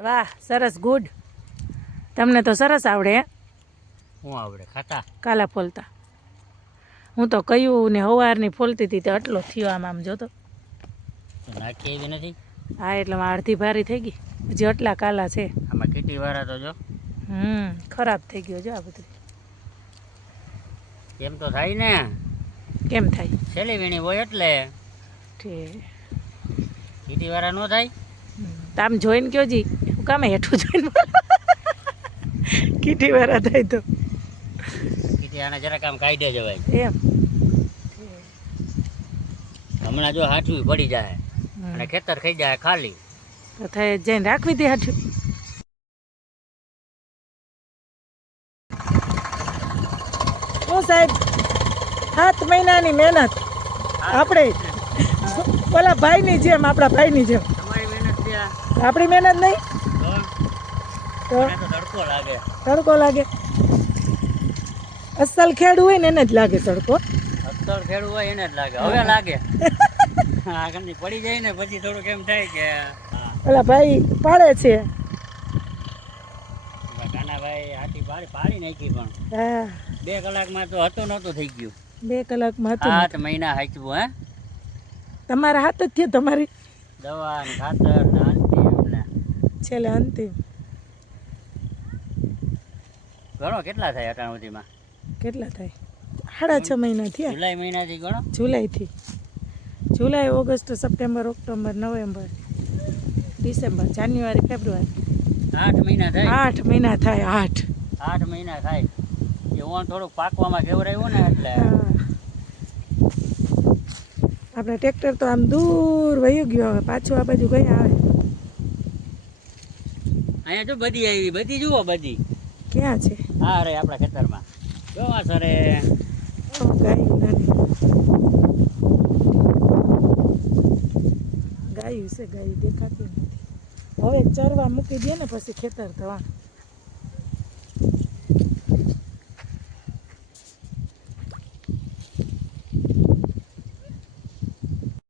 વાહ, સરસ, ગુડ. તમને તો સરસ આવડે હે? હું આવડે ખાતા કાલા ફોલતા. હું તો કયું ને હવારની ફોલતી હતી તો આટલો થયો આમ જોતો. નાખી એવી નથી. હા, એટલે અડધી ભારી થઈ ગઈ. હજી આટલા કાલા છે. આમાં કીટી વાળા તો જો ખરાબ થઈ ગયો જો આ બધું. કેમ તો થાય ને. કેમ થાય? છેલ્લી વીણી હોય એટલે કીટી વાળા ન થાય. આમ જોઈને કયો જી હું કામે હેઠું જોઈને કીટી વાળા થાય તો કીટી આને જરાક આમ કાઢી દે જવાય એમ. હમણાં જો હાથવી પડી જાય અને ખેતર ખાઈ જાય ખાલી તો થાય જઈને રાખવી દે હાથું. શું સાહેબ, 7 મહિનાની મહેનત આપણે ઓલા ભાઈની જેમ, આપણા ભાઈની જેમ. તમારી મહેનત છે આપણી મહેનત નહીં તો તડકો લાગે. તડકો લાગે. અસલ ખેડૂ હોય ને એને જ લાગે તડકો. અસલ ખેડૂ હોય એને જ લાગે. હવે લાગે આગળની પડી જાય ને પછી થોડુંક એમ થાય કે ઓલા ભાઈ પાડે છે. કાનાભાઈ હાથી પાડી નાખી પણ હા, 2 કલાકમાં તો હતું નહોતું થઈ ગયું. 2 કલાકમાં હતું. 7 મહિના હાચવું. હે, તમારા હાથ જ થયો. તમારી દવા ને ખાતર ને અંતિમ ને છેલ્લે અંતિમ. ગણો કેટલા થાય અટાણ સુધીમાં? કેટલા થાય? 6.5 મહિના થયા. જુલાઈ મહિનાથી ગણો. જુલાઈથી. July, August, September, October, November, December, January, February. 8 મહિના થાય. 8 મહિના થાય. 8 મહિના થાય. એ ઓન થોડુંક પાકવામાં કેવરાયું ને એટલે આપણે ટ્રેક્ટર તો આમ દૂર વયું ગયો. હવે પાછું આ બાજુ કઈ આવે? અહીંયા જો બધી આવી. બધી જુઓ બધી ક્યાં છે? હા રે આપણા ખેતરમાં જોવા સરે. ગાયું નાની ગાયું છે. ગાયું દેખાતી નથી. હવે ચરવા મૂકી દે ને પછી ખેતર ધોવા.